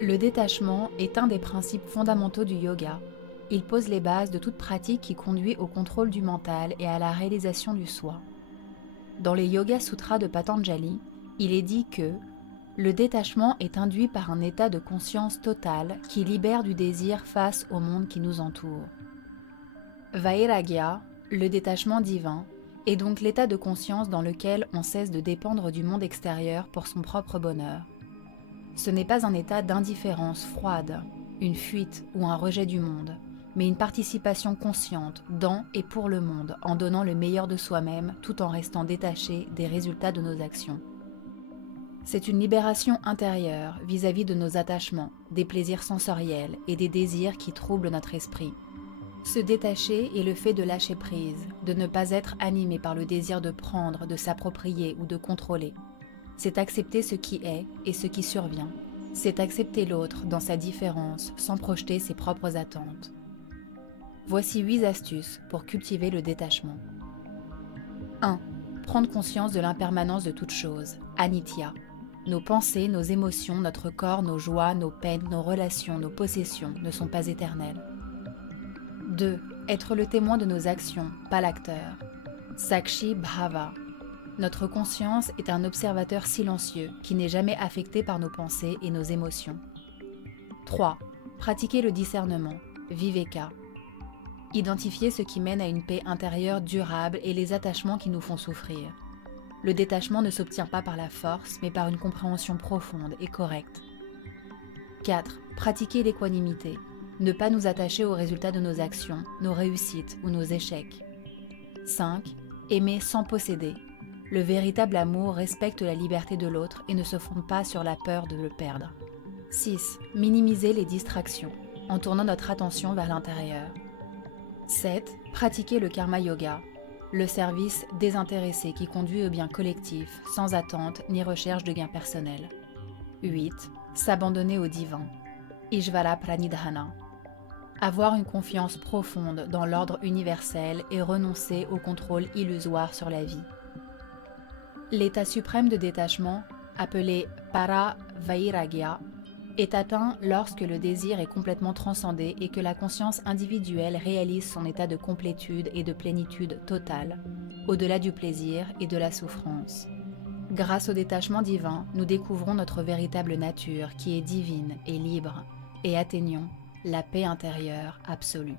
Le détachement est un des principes fondamentaux du yoga. Il pose les bases de toute pratique qui conduit au contrôle du mental et à la réalisation du soi. Dans les Yoga Sutras de Patanjali, il est dit que le détachement est induit par un état de conscience totale qui libère du désir face au monde qui nous entoure. Vairagya, le détachement divin, est donc l'état de conscience dans lequel on cesse de dépendre du monde extérieur pour son propre bonheur. Ce n'est pas un état d'indifférence froide, une fuite ou un rejet du monde, mais une participation consciente dans et pour le monde en donnant le meilleur de soi-même tout en restant détaché des résultats de nos actions. C'est une libération intérieure vis-à-vis de nos attachements, des plaisirs sensoriels et des désirs qui troublent notre esprit. Se détacher est le fait de lâcher prise, de ne pas être animé par le désir de prendre, de s'approprier ou de contrôler. C'est accepter ce qui est et ce qui survient. C'est accepter l'autre dans sa différence sans projeter ses propres attentes. Voici 8 astuces pour cultiver le détachement. 1. Prendre conscience de l'impermanence de toute chose, Anitya. Nos pensées, nos émotions, notre corps, nos joies, nos peines, nos relations, nos possessions ne sont pas éternelles. 2. Être le témoin de nos actions, pas l'acteur. Sakshi Bhava. Notre conscience est un observateur silencieux qui n'est jamais affecté par nos pensées et nos émotions. 3. Pratiquer le discernement, Viveka. Identifier ce qui mène à une paix intérieure durable et les attachements qui nous font souffrir. Le détachement ne s'obtient pas par la force, mais par une compréhension profonde et correcte. 4. Pratiquer l'équanimité. Ne pas nous attacher aux résultats de nos actions, nos réussites ou nos échecs. 5. Aimer sans posséder. Le véritable amour respecte la liberté de l'autre et ne se fonde pas sur la peur de le perdre. 6. Minimiser les distractions, en tournant notre attention vers l'intérieur. 7. Pratiquer le karma yoga, le service désintéressé qui conduit au bien collectif, sans attente ni recherche de gain personnel. 8. S'abandonner au divin, Ishvara Pranidhana. Avoir une confiance profonde dans l'ordre universel et renoncer au contrôle illusoire sur la vie. L'état suprême de détachement, appelé Para-Vairagya, est atteint lorsque le désir est complètement transcendé et que la conscience individuelle réalise son état de complétude et de plénitude totale, au-delà du plaisir et de la souffrance. Grâce au détachement divin, nous découvrons notre véritable nature qui est divine et libre, et atteignons la paix intérieure absolue.